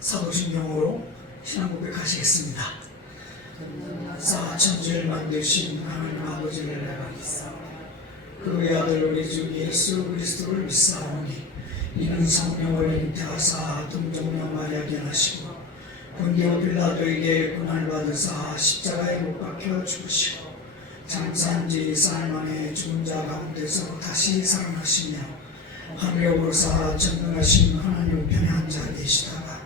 사도신경으로 신앙 고백하시겠습니다. 천지를 만드신 하나님 아버지를 내가 믿사오니 그의 아들 우리 주 예수 그리스도를 믿사오니 이는 성령을 잉태하사 동정녀 마리아에게 나시고 본디오 빌라도에게 고난을 받으사 십자가에 못 박혀 죽으시고 장사한지 4일 만에 죽은 자 가운데서 다시 살아나시며 하늘에 오르사 전능하신 하나님 우편에 앉아 계시다가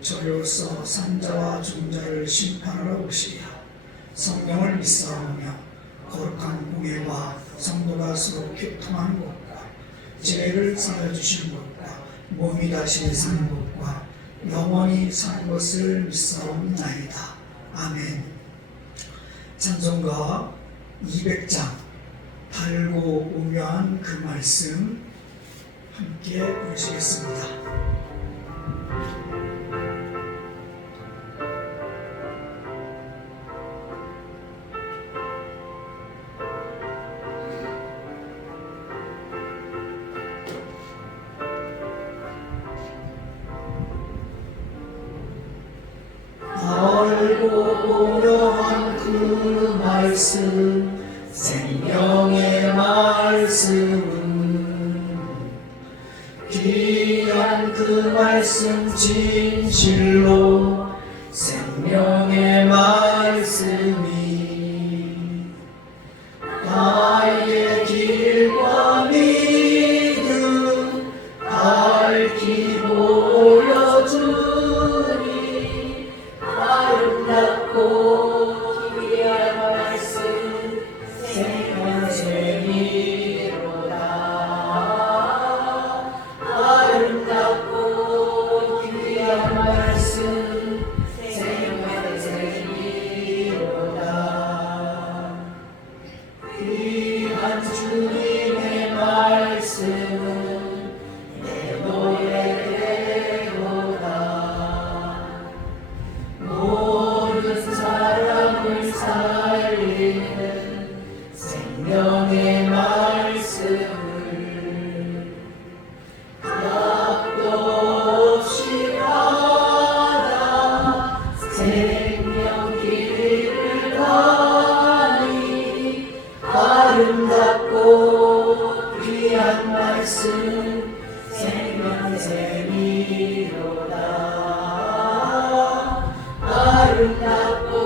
저리로서 산자와 죽은 자를 심판하러 오시리라. 성령을 믿사오며 거룩한 공예와 성도가 서로 교통하는 것과 죄를 사여주시는 것과 몸이 다시 사는 것과 영원히 사는 것을 믿사옵나이다. 아멘. 찬송가 200장 달고 오묘한 그 말씀 함께 부르시겠습니다. 오묘한 그 말씀 생명의 말씀은 귀한 그 말씀 진실로 생명의 말씀이 나의 길과 믿음 밝히 보여주니 아름답고 귀한 말씀 생명쟁이로다. 아름답고 귀한 말씀 생명쟁이로다. 귀한 주님의 말씀은 내 노래대로다. 모든 사람을 살리는 생명의 말씀을 약도 없이 받아 생명길을 가니 아름답고 귀한 말씀 생명쟁이로다. 아름답고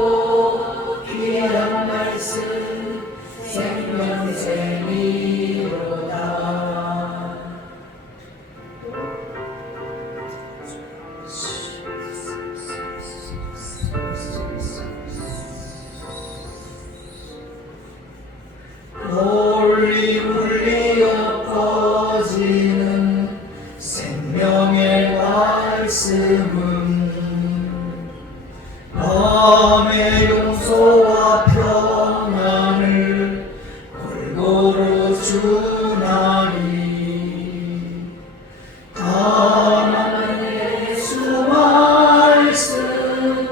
귀한 말씀 생명쟁이로다. 울리 울리어 퍼지는 생명의 말씀은 마음의 용서와 평안을 골고루 주나니 다만 예수 말씀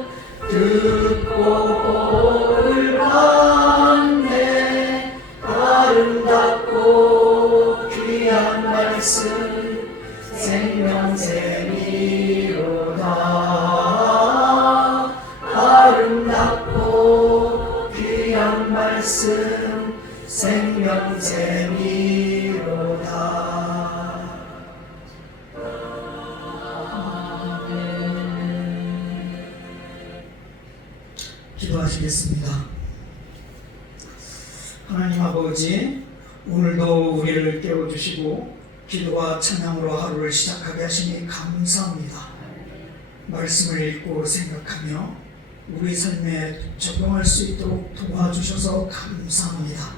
듣고 복을 받네. 아름답고 귀한 말씀 생명쟁이로다. 아름답고 귀한 말씀 생명쟁이로다. 기도하시겠습니다. 하나님 아버지, 오늘도 우리를 깨워주시고 기도와 찬양으로 하루를 시작하게 하시니 감사합니다. 말씀을 읽고 생각하며 우리 삶에 적용할 수 있도록 도와주셔서 감사합니다.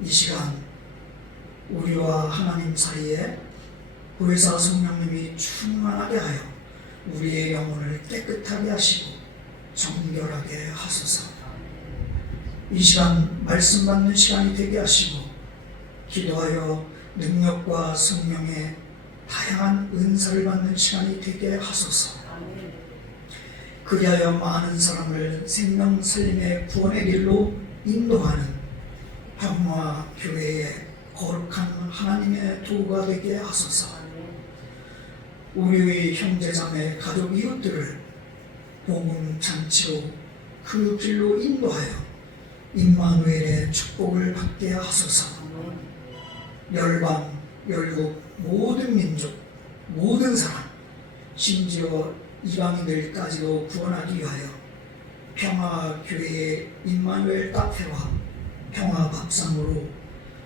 이 시간 우리와 하나님 사이에 보혜사 성령님이 충만하게 하여 우리의 영혼을 깨끗하게 하시고 정결하게 하소서. 이 시간 말씀 받는 시간이 되게 하시고 기도하여 능력과 성령의 다양한 은사를 받는 시간이 되게 하소서. 그리하여 많은 사람을 생명 살림의 구원의 길로 인도하는 평화 교회의 거룩한 하나님의 도구가 되게 하소서. 우리의 형제자매 가족 이웃들을 복음 잔치로 그 길로 인도하여 임마누엘의 축복을 받게 하소서. 열방, 열국, 모든 민족, 모든 사람, 심지어 이방인들까지도 구원하기 위하여 평화교회의 임마누엘 카페와 평화밥상으로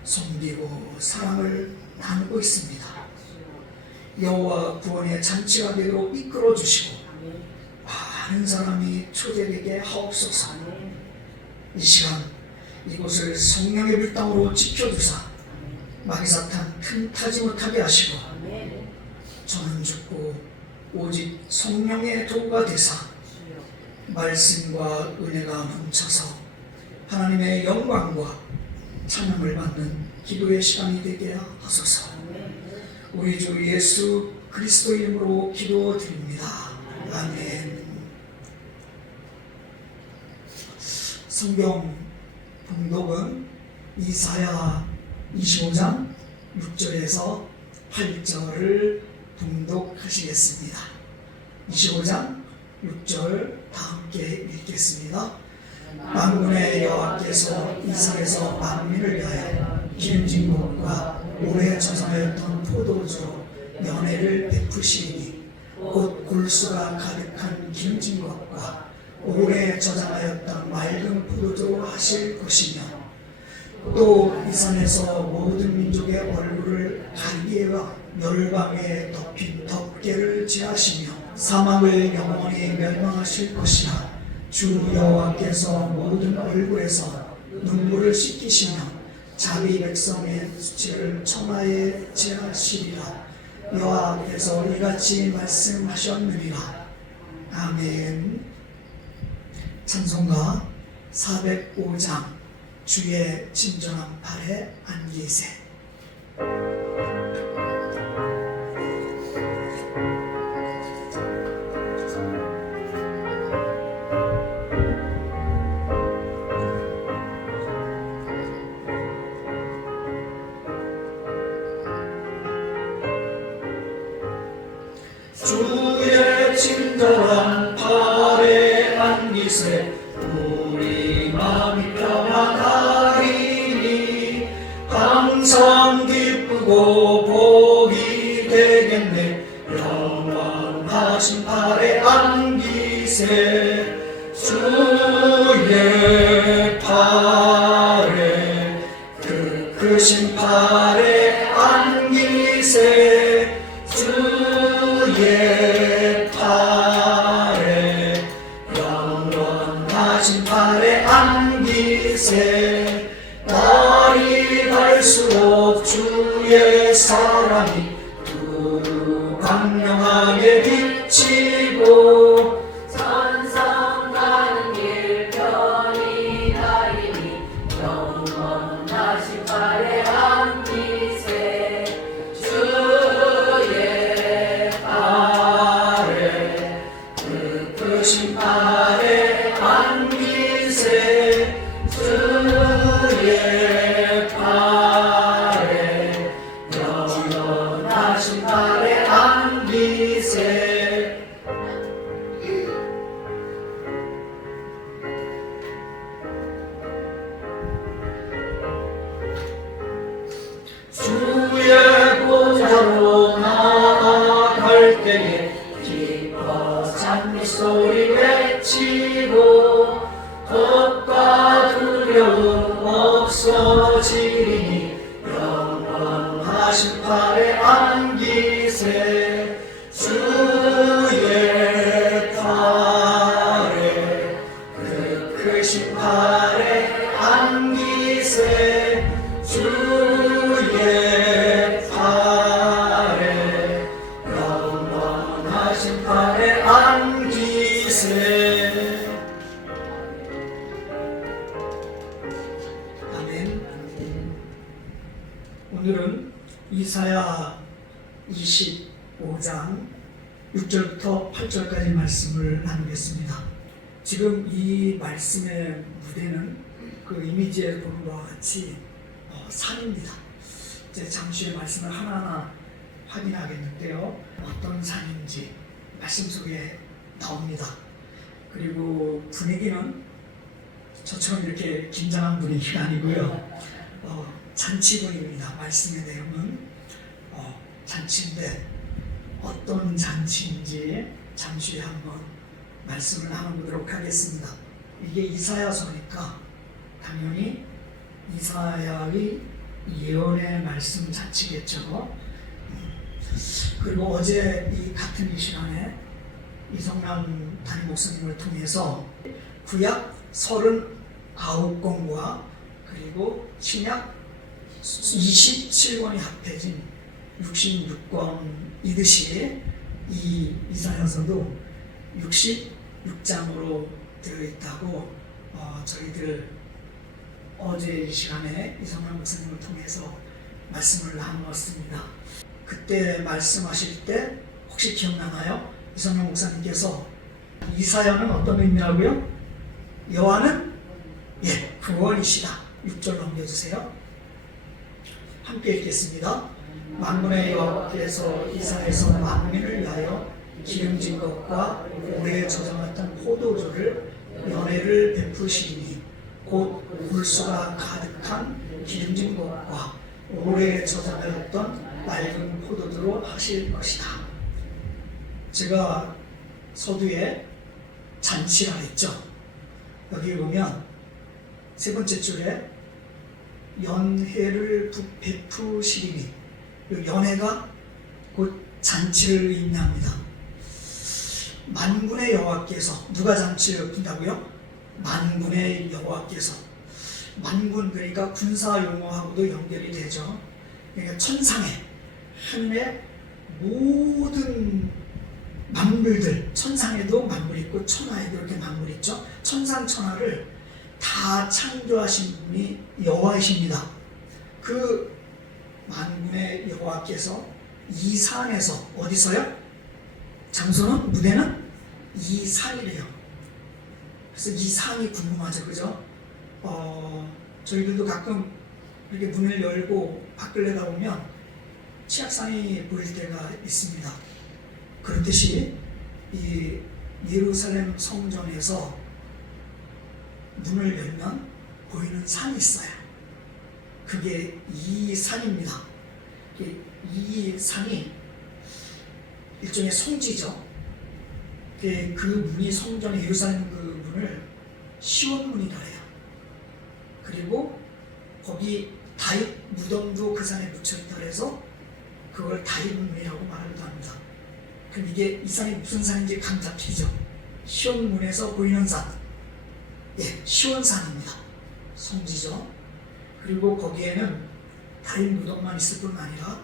섬기고 사랑을 나누고 있습니다. 여호와 구원의 잔치가 되도록 이끌어 주시고 많은 사람이 초대되게 하옵소서. 이 시간 이곳을 성령의 불당으로 지켜주사 마귀사탄 틈타지 못하게 하시고 저는 죽고 오직 성령의 도구가 되사 말씀과 은혜가 넘쳐서 하나님의 영광과 찬양을 받는 기도의 시간이 되게 하소서. 우리 주 예수 그리스도 이름으로 기도드립니다. 아멘. 성경 봉독은 이사야 25장 6절에서 8절을 봉독하시겠습니다. 25장 6절 다 함께 읽겠습니다. 만군의 여호와께서 이삭에서 만민을 위하여 기름진 것과 오래 저장하였던 포도주로 연회를 베푸시니 곧 골수가 가득한 기름진 것과 오래 저장하였던 맑은 포도주로 하실 것이며 또 이 산에서 모든 민족의 얼굴을 가리개와 열방에 덮인 덮개를 지하시며 사막을 영원히 멸망하실 것이라. 주 여호와께서 모든 얼굴에서 눈물을 씻기시며 자기 백성의 수치를 천하에 제하시리라. 여호와께서 이같이 말씀하셨느니라. 아멘. 찬송가 405장 주의 진정한 팔에 안기세. 주의 친절한 팔에 안기세. 우리 마음이 평안하리니 항상 기쁘고 복이 되겠네. 영원하신 팔에 안기세. 주의 팔에 그 크신 팔에 안기세. 주의 팔에 영원하신 팔에 안기세. 날이 갈수록 주의 사랑이 두루 광명하게 비치고 천성 가는 길 편히 다니니 영원하신 팔에 안기세. 주의 팔에 그 크신 팔에 안기세. 주의 팔에 영원하신 팔에 안기세. 주의 보좌로 나아갈 때에 기뻐 찬미소리 외치고 겁과 두려움 없어지리니 영원하신 팔에 안기세. 주의 팔에 그 크신 팔에 안기세. 주의 팔에 영원하신 팔에 안기세. 아멘. 오늘은 이사야 25장 6절부터 8절까지 말씀을 나누겠습니다. 지금 이 말씀의 무대는 그 이미지에 보는 것과 같이 산입니다. 이제 잠시 후에 말씀을 하나하나 확인하겠는데요. 어떤 산인지 말씀 속에 나옵니다. 그리고 분위기는 저처럼 이렇게 긴장한 분위기가 아니고요. 잔치분입니다. 말씀의 내용은 잔치인데 어떤 잔치인지 잠시 후에 한번 말씀을 나눠보도록 하겠습니다. 이게 이사야서니까 당연히 이사야의 예언의 말씀 잔치겠죠. 그리고 어제 이 같은 이 시간에 이성남 담임 목사님을 통해서 구약 39권과 그리고 신약 27권이 합해진 66권이듯이 이 이사야서도 66장으로 되어 있다고 저희들 어제 이 시간에 이성남 목사님을 통해서 말씀을 나누었습니다. 그때 말씀하실 때 혹시 기억나나요? 이성남 목사님께서 이사야는 어떤 의미라고요? 여호와는 구원이시다. 6절 넘겨주세요. 함께 읽겠습니다. 만군의 여호와께서 이사야에서 만민을 위하여 기름진 것과 오래 저장했던 포도주를 연회를 베푸시리니 곧 물수가 가득한 기름진 것과 오래 저장하였던 맑은 포도주로 하실 것이다. 제가 서두에 잔치라 했죠. 여기 보면 세 번째 줄에 연회를 베푸시리니 연회가 곧 잔치를 의미합니다. 만군의 여호와께서 누가 잔치를 베푼다고요? 만군의 여호와께서. 만군 그러니까 군사 용어하고도 연결이 되죠. 그러니까 천상의 하늘의 모든 만물들, 천상에도 만물 있고 천하에도 이렇게 만물 있죠. 천상 천하를 다 창조하신 분이 여호와이십니다. 그 만군의 여호와께서 이 산에서 어디서요? 장소는 무대는 이 산이래요. 그래서 이 산이 궁금하죠, 그죠? 저희들도 가끔 이렇게 문을 열고 밖을 내다보면 치악산이 보일 때가 있습니다. 그렇듯이 이 예루살렘 성전에서 문을 열면 보이는 산이 있어요. 그게 이 산입니다. 이 산이 일종의 성지죠. 그 문이 성전의 예루살렘 그 문을 시온문이라 해요. 그리고 거기 다윗 무덤도 그 산에 묻혀있다 해서 그걸 다윗문이라고 말하기도 합니다. 그럼 이게 이 산이 무슨 산인지 감 잡히죠. 시온문에서 보이는 산, 시온산입니다. 성지죠. 그리고 거기에는 다윗 무덤만 있을 뿐 아니라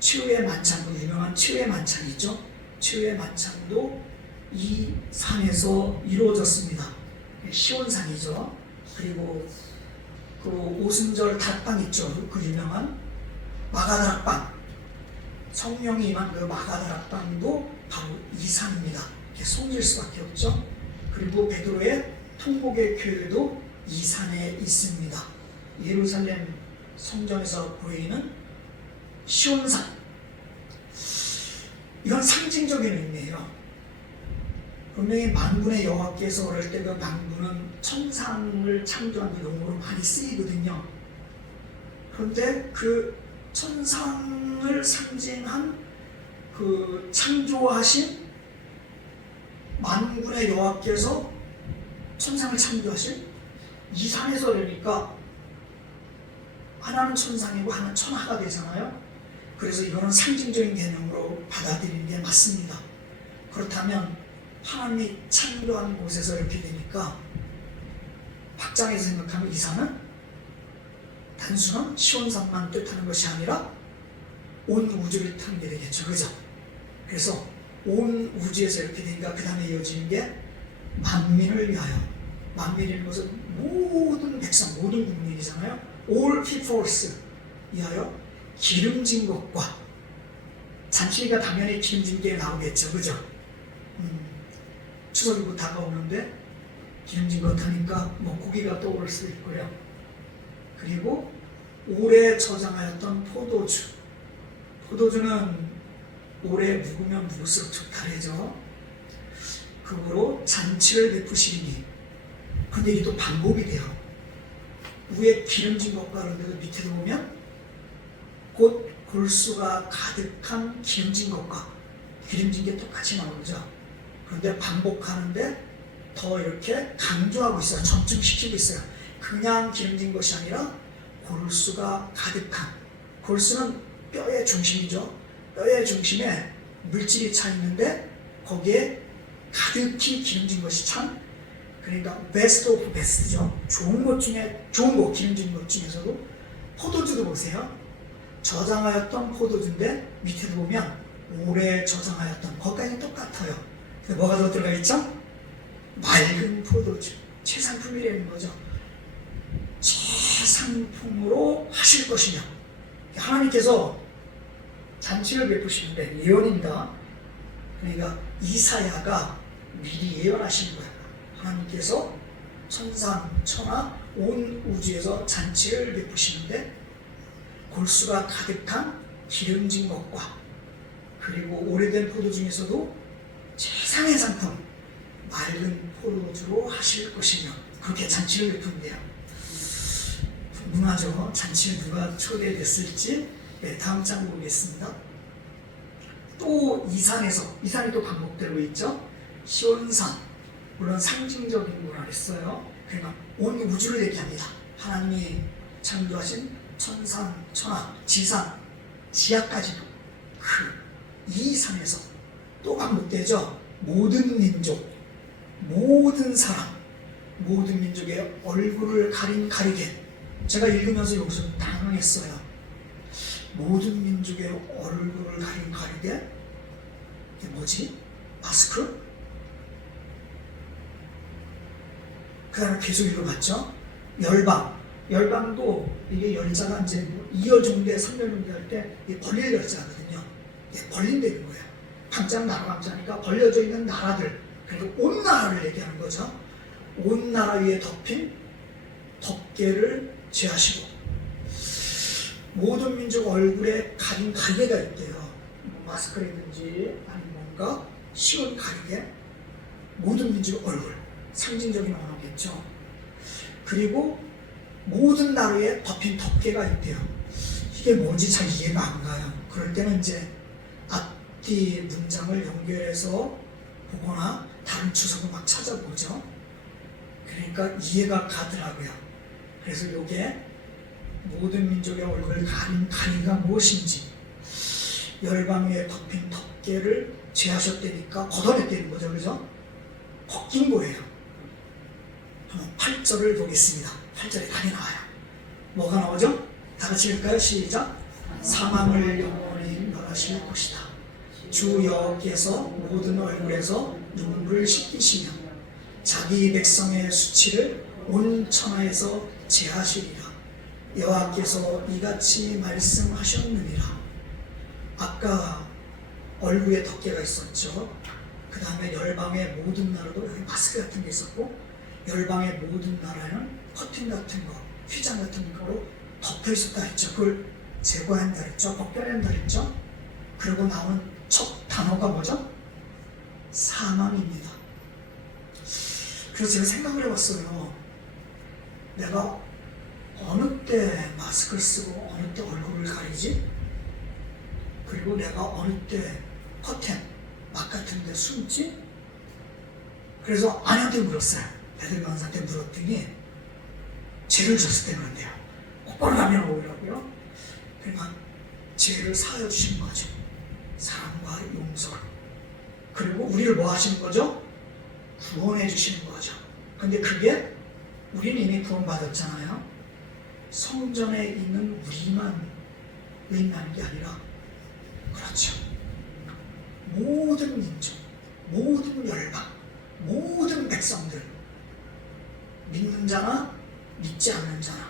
최후의 만찬, 유명한 최후의 만찬이 있죠. 최후의 만찬도 이 산에서 이루어졌습니다. 시온산이죠. 그리고 그 오순절 다락방 있죠. 그 유명한 마가다락방, 성령이 임한 그 마가다락방도 바로 이 산입니다. 성지일 수밖에 없죠. 그리고 베드로의 통곡의 교회도 이 산에 있습니다. 예루살렘 성전에서 보이는 시온산, 이건 상징적인 의미예요. 분명히 만군의 여호와께서 그럴 때 그 만군은 천상을 창조한 그 용어로 많이 쓰이거든요. 그런데 그 천상을 상징한 그 창조하신 만군의 여호와께서 천상을 창조하신 이 산에서 그러니까 하나는 천상이고 하나는 천하가 되잖아요. 그래서 이거는 상징적인 개념으로 받아들이는 게 맞습니다. 그렇다면 하나님이 창조한 곳에서 이렇게 되니까 확장해서 생각하면 이 산은 단순한 시온산만 뜻하는 것이 아니라 온 우주를 뜻하는 게 되겠죠. 그죠? 그래서 온 우주에서 이렇게 되니까 그 다음에 이어지는 게 만민을 위하여. 만민이라는 것은 모든 백성, 모든 국민이잖아요. All peoples 위하여 기름진 것과, 잔치가 당연히 기름진 게 나오겠죠. 그죠? 추석이 곧 다가오는데 기름진 것 하니까 뭐 고기가 떠오를 수도 있고요. 그리고 오래 저장하였던 포도주는 오래 묵으면 묵을수록 좋다래죠. 그거로 잔치를 베푸시리니. 근데 이게 또 반복이 돼요. 위에 기름진 것과 그런데도 밑에도 보면 곧 골수가 가득한 기름진 것과 기름진 게 똑같이 나오죠. 그런데 반복하는데 더 이렇게 강조하고 있어요. 점증시키고 있어요. 그냥 기름진 것이 아니라 골수가 가득한. 골수는 뼈의 중심이죠. 뼈의 중심에 물질이 차 있는데 거기에 가득히 기름진 것이 참, 그러니까 베스트 오브 베스트죠. 좋은 것 중에 좋은 거, 기름진 것 중에서도. 포도주도 보세요. 저장하였던 포도주인데 밑에도 보면 오래 저장하였던, 거기까지 똑같아요. 근데 뭐가 더 들어가 있죠? 맑은 포도주, 최상품이라는 거죠. 최상품으로 하실 것이냐. 하나님께서 잔치를 베푸시는데 예언입니다. 그러니까 이사야가 미리 예언하신 거예요. 하나님께서 천상, 천하, 온 우주에서 잔치를 베푸시는데 골수가 가득한 기름진 것과 그리고 오래된 포도 중에서도 최상의 상품, 맑은 포도주로 하실 것이며 그렇게 잔치를 베푼대요. 궁금하죠? 잔치에 누가 초대됐을지. 다음 장 보겠습니다. 또 이산이 또 반복되고 있죠. 시온산, 물론 상징적인 거라 했어요. 그러니까 온 우주를 얘기합니다. 하나님이 창조하신 천산, 천하, 지상, 지하까지도 이 산에서 또 반복되죠. 모든 민족, 모든 사람, 모든 민족의 얼굴을 가리게. 제가 읽으면서 여기서 당황했어요. 모든 민족의 얼굴을 가리게? 이게 뭐지? 마스크? 그 다음에 계속 읽어봤죠? 열방도 이게 열자가 이제 2열 정도에 3열 정도 할 때 벌릴 열자거든요. 이게 벌린다는 거예요. 강자는 나라 강자니까 벌려져 있는 나라들, 그리고 온 나라를 얘기하는 거죠. 온 나라 위에 덮인 덮개를 제하시고 모든 민족 얼굴에 가린 가리개가 있대요. 마스크라든지 아니면 뭔가 시온 가리개, 모든 민족 얼굴, 상징적인 언어겠죠. 그리고 모든 나라에 덮인 덮개가 있대요. 이게 뭔지 잘 이해가 안 가요. 그럴 때는 이제 앞뒤 문장을 연결해서 보거나 다른 주석을 막 찾아보죠. 그러니까 이해가 가더라고요. 그래서 이게 모든 민족의 얼굴을 가린 가리가 무엇인지, 열방 위에 덮인 덮개를 제하셨다니까 걷어냈다는 거죠. 그죠? 벗긴 거예요. 한번 8절을 보겠습니다. 8절에 답이 나와요. 뭐가 나오죠? 다 같이 읽을까요? 시작. 사망을 영원히 멸하실 것이다. 주 여호와께서 모든 얼굴에서 눈물을 씻기시며 자기 백성의 수치를 온 천하에서 제하시리라. 여호와께서 이같이 말씀하셨느니라. 아까 얼굴에 덮개가 있었죠. 그 다음에 열방의 모든 나라도 여기 마스크 같은 게 있었고, 열방의 모든 나라는 커튼 같은 거, 휘장 같은 거로 덮여 있었다 했죠. 그걸 제거한다 했죠. 벗겨낸다 했죠. 그리고 나온 첫 단어가 뭐죠? 사망입니다. 그래서 제가 생각을 해봤어요. 내가 어느 때 마스크를 쓰고 어느 때 얼굴을 가리지? 그리고 내가 어느 때 커튼, 막 같은 데 숨지? 그래서 아내한테 물었어요. 배들 변호사한테 물었더니 죄를 졌을 때 그런데요. 똑바로 가면 오라고요. 그러니까 죄를 사하여 주시는 거죠. 사랑과 용서를. 그리고 우리를 뭐 하시는 거죠? 구원해 주시는 거죠. 근데 그게 우리는 이미 구원받았잖아요. 성전에 있는 우리만 의인하는 게 아니라, 그렇죠, 모든 민족, 모든 열방, 모든 백성들, 믿는 자나 믿지 않는 자나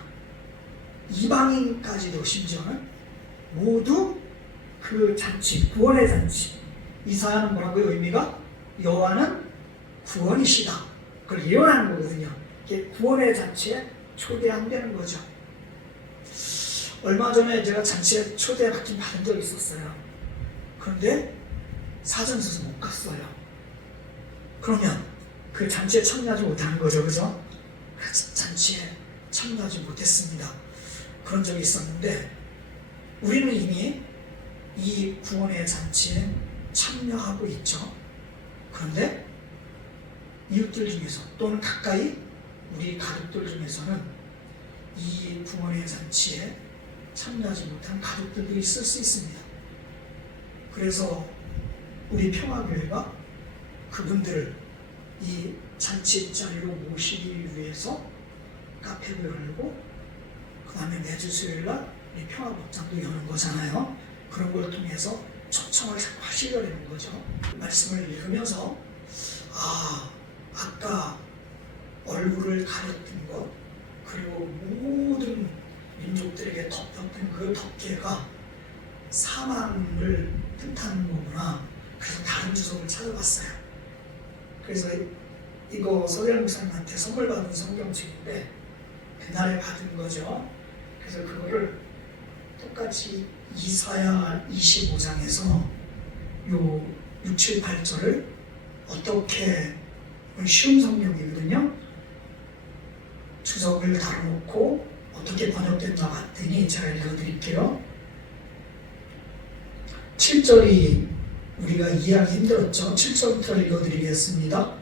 이방인까지도 심지어는 모두 그 잔치, 구원의 잔치. 이사야는 뭐라고요? 의미가 여호와는 구원이시다. 그걸 예언하는 거거든요. 이게 구원의 잔치에 초대한다는 거죠. 얼마 전에 제가 잔치에 초대받긴 받은 적이 있었어요. 그런데 사정이 있어서 못 갔어요. 그러면 그 잔치에 참여하지 못하는 거죠, 그죠? 그래서 잔치에 참여하지 못했습니다. 그런 적이 있었는데 우리는 이미 이 구원의 잔치에 참여하고 있죠. 그런데 이웃들 중에서 또는 가까이 우리 가족들 중에서는 이 구원의 잔치에 참여하지 못한 가족들이 있을 수 있습니다. 그래서 우리 평화교회가 그분들을 이 잔치 자리로 모시기 위해서 카페도 열고 그 다음에 매주 수요일날 우리 평화복장도 여는 거잖아요. 그런 걸 통해서 초청을 자꾸 하시려는 거죠. 말씀을 읽으면서 아까 얼굴을 가렸던 것 그리고 모든 민족들에게 덮였던 그 덮개가 사망을 뜻하는 거구나. 그래서 다른 주석을 찾아봤어요. 그래서 이거 서대한 목사님한테 선물 받은 성경책인데 옛날에 받은 거죠. 그래서 그거를 똑같이 이사야 25장에서 요 6, 7, 8절을 어떻게 쉬운 성경이거든요. 주석을 달아놓고 어떻게 번역됐나 봤더니 제가 읽어드릴게요. 7절이 우리가 이해하기 힘들었죠. 7절부터 읽어드리겠습니다.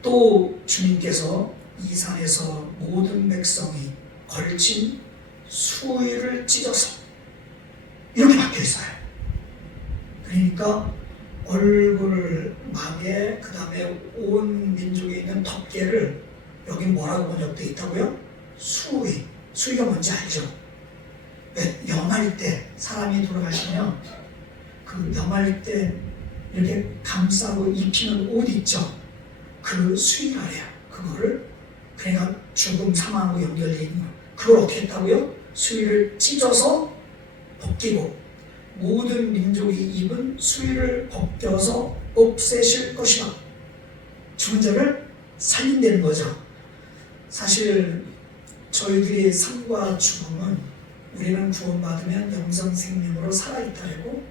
또 주님께서 이 산에서 모든 백성이 걸친 수의를 찢어서 이렇게 박혀있어요. 그러니까 얼굴, 마개, 그 다음에 온 민족에 있는 덮개를 여기 뭐라고 번역되어 있다고요? 수의. 수의가 뭔지 알죠? 왜? 영할 때 사람이 돌아가시면 그 영할 때 이렇게 감싸고 입히는 옷 있죠? 그 수의라 해요. 그거를 그러니까 죽음, 사망하고 연결되어 있는 거. 그걸 어떻게 했다고요? 수의를 찢어서 벗기고 모든 민족이 입은 수의를 벗겨서 없애실 것이다. 죽은 자를 살린다는 거죠. 사실 저희들이 삶과 죽음은 우리는 구원받으면 영생 생명으로 살아있다고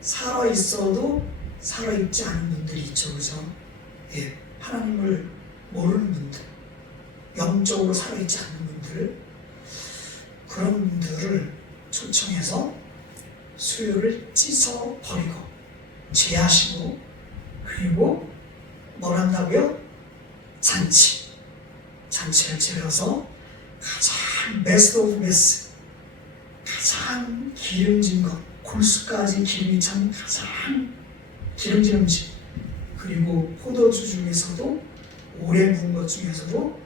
살아있어도 살아있지 않은 분들이 있죠. 그죠? 예, 하나님을 모르는 분들, 영적으로 살아있지 않는 분들, 그런 분들을 초청해서 수요를 찢어 버리고 제하시고 그리고 뭘 한다고요? 잔치를 차려서 가장 베스트 오브 베스트, 가장 기름진 것, 골수까지 기름이 찬 가장 기름진 음식, 그리고 포도주 중에서도 오래 묵은 것 중에서도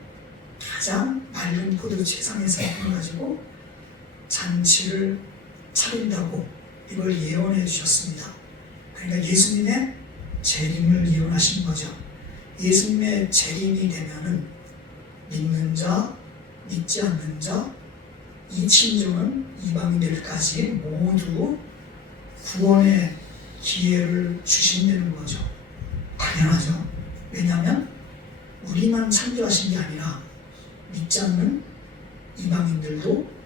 가장 맑은 포도주 세상에서 가지고 잔치를 차린다고 이걸 예언해 주셨습니다. 그러니까 예수님의 재림을 예언하신 거죠. 예수님의 재림이 되면은 믿는 자, 믿지 않는 자, 이 친족은 이방인들까지 모두 구원의 기회를 주신다는 거죠. 당연하죠. 왜냐하면 우리만 창조하신 게 아니라 믿지 않는 이방인들도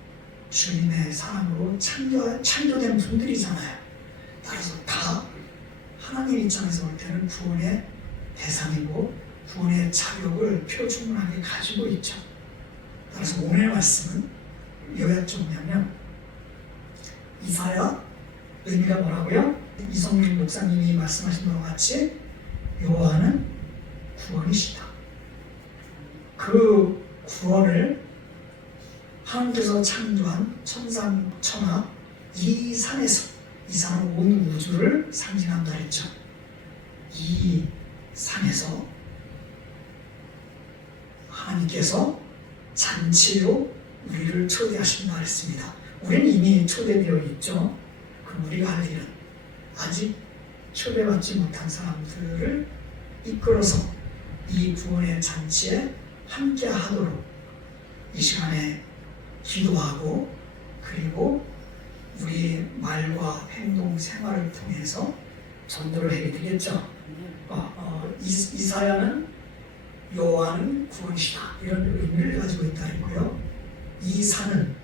주님의 사랑으로 창조된 분들이잖아요. 따라서 다 하나님 입장에서 볼 때는 구원의 대상이고 구원의 자격을 표준하게 가지고 있죠. 따라서 오늘 말씀은 요약적으로 이사야 의미가 뭐라고요? 이성민 목사님이 말씀하신 것과 같이 여호와는 구원이시다. 그 구원을 하나님께서 창조한 천상 천하 이 산에서, 이 산은 온 우주를 상징한다 했죠. 이 산에서 하나님께서 잔치로 우리를 초대하신다 했습니다. 우리는 이미 초대되어 있죠. 그럼 우리가 할 일은 아직 초대받지 못한 사람들을 이끌어서 이 구원의 잔치에 함께 하도록 이 시간에 기도하고 그리고 우리 말과 행동 생활을 통해서 전도를 해야 되겠죠. 이사야는 여호와는 구원이시다 이런 의미를 가지고 있다 했고요. 이 산은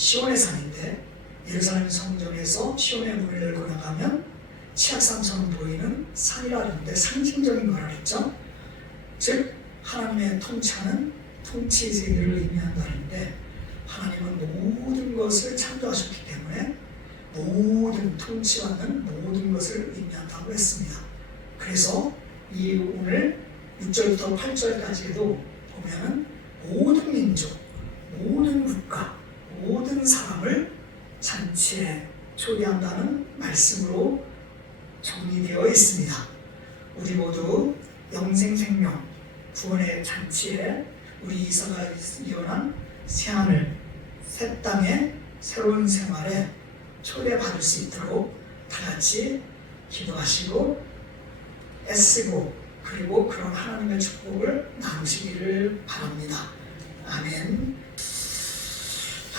시온의 산인데 예루살렘 성전에서 시온의 문을 열고 나가면 치악산처럼 보이는 산이라는데 상징적인 거라 그랬죠. 즉 하나님의 통치하는 통치 세계를 의미한다는데 하나님은 모든 것을 창조하셨기 때문에 모든 통치하는 모든 것을 의미한다고 했습니다. 그래서 이 오늘 6절부터 8절까지도 보면은 모든 민족, 모든 국가, 모든 사람을 잔치에 초대한다는 말씀으로 정리되어 있습니다. 우리 모두 영생 생명 구원의 잔치에 우리 이사가 이어난 새하늘 새 땅의 새로운 생활에 초대받을 수 있도록 다 같이 기도하시고 애쓰고 그리고 그런 하나님의 축복을 나누시기를 바랍니다. 아멘.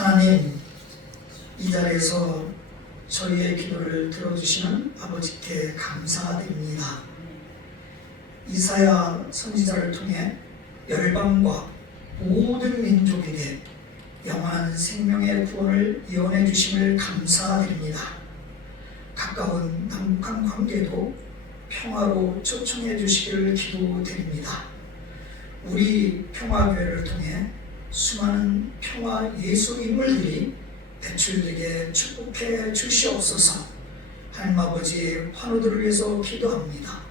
하나님, 이 자리에서 저희의 기도를 들어주시는 아버지께 감사드립니다. 이사야 선지자를 통해 열방과 모든 민족에게 영원한 생명의 구원을 예언해 주심을 감사드립니다. 가까운 남북한 관계도 평화로 초청해 주시기를 기도드립니다. 우리 평화교회를 통해 수많은 평화 예수 인물들이 배출되게 축복해 주시옵소서. 하나님 아버지의 환우들을 위해서 기도합니다.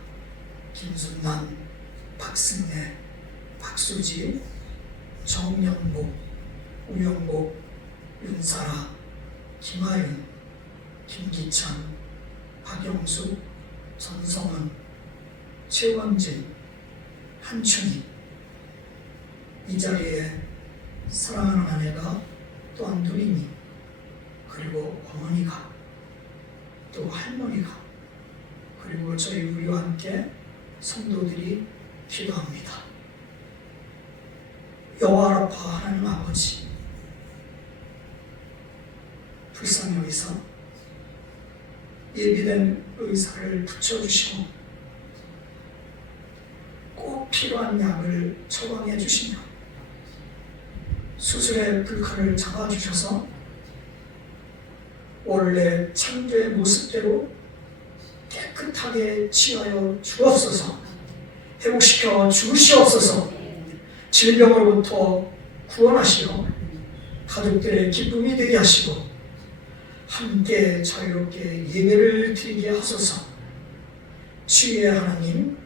김순남, 박승래, 박수지, 정영복, 우영복, 윤사라, 김하윤, 김기찬, 박영수, 전성은, 최원진, 한춘희. 이 자리에 사랑하는 아내가 또 안두림이, 그리고 어머니가, 또 할머니가, 그리고 저희 우리와 함께 성도들이 기도합니다. 여호와 라파 하나님 아버지, 불쌍히 여기서 예비된 의사를 붙여주시고 꼭 필요한 약을 처방해 주시며 수술의 불칼을 잡아주셔서 원래 창조의 모습대로 깨끗하게 치하여 주옵소서. 회복시켜 주시옵소서. 질병으로부터 구원하시고 가족들의 기쁨이 되게 하시고 함께 자유롭게 예배를 드리게 하소서. 주의 하나님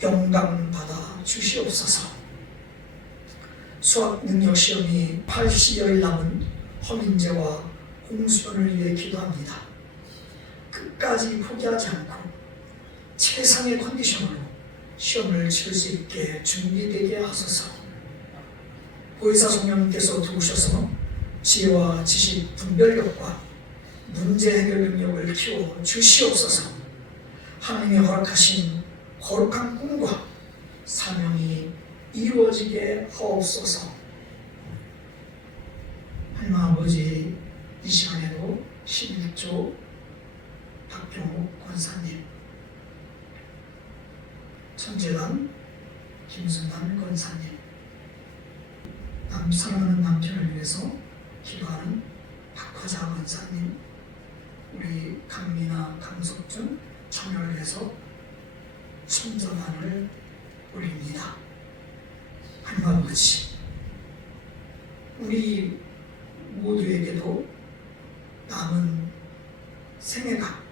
영광 받아 주시옵소서. 수학 능력 시험이 80여일 남은 허민재와 홍수연을 위해 기도합니다. 끝까지 포기하지 않고 최상의 컨디션으로 시험을 치를 수 있게 준비되게 하소서. 보혜사 성령님께서 도우셔서 지혜와 지식 분별력과 문제 해결 능력을 키워 주시옵소서. 하나님이 허락하신 거룩한 꿈과 사명이 이루어지게 하옵소서. 하나님 아버지, 이 시간에도 11조 박병욱 권사님, 천재단 김순남 권사님, 사랑하는 남편을 위해서 기도하는 박화자 권사님, 우리 강민아, 강석준 청년을 위해서 천전환을 올립니다. 하나님 아버지, 우리 모두에게도 남은 생애가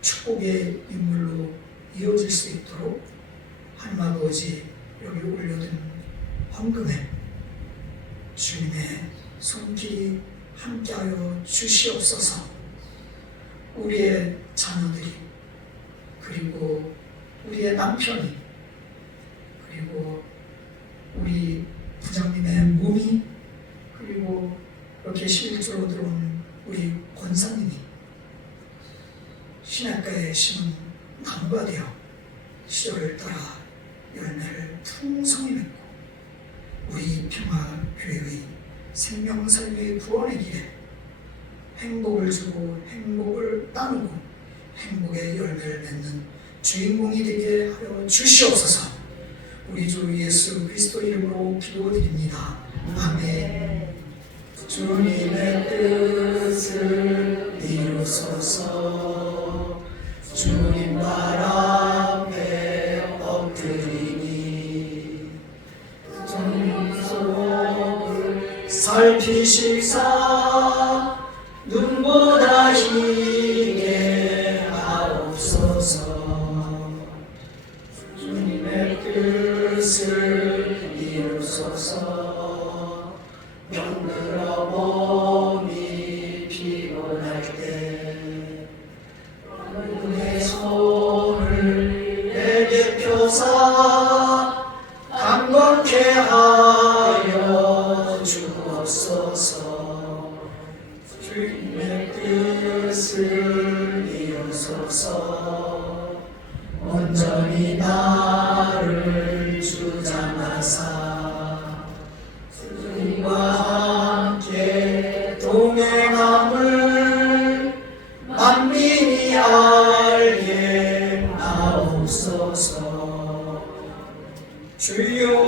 축복의 인물로 이어질 수 있도록 하나님 아버지, 여기 올려둔 헌금에 주님의 손길이 함께하여 주시옵소서. 우리의 자녀들이, 그리고 우리의 남편이, 그리고 우리 부장님의 몸이, 그리고 이렇게 11조로 들어온 우리 권사님이 신학가에 심은 나무가 되어 시절을 따라 열매를 풍성히 맺고 우리 평화교회의 생명살리의 구원의 길에 행복을 주고 행복을 나누고 행복의 열매를 맺는 주인공이 되게 하여 주시옵소서. 우리 주 예수 그리스도 이름으로 기도드립니다. 아멘. 주님의 뜻을 이루소서. 주님 발 앞에 엎드리니 주님 속을 살피시사 눈보다 희게 하옵소서. 주님의 뜻을 이루소서. 병들어 몸이 피곤할 때 내 손을 내게 펴사 강건케 하여 주옵소서. 주님의 뜻을 이루소서. 온전히 나를 주장하사 주님과 함께 동행함을 만민이 알게 하옵소서. 주여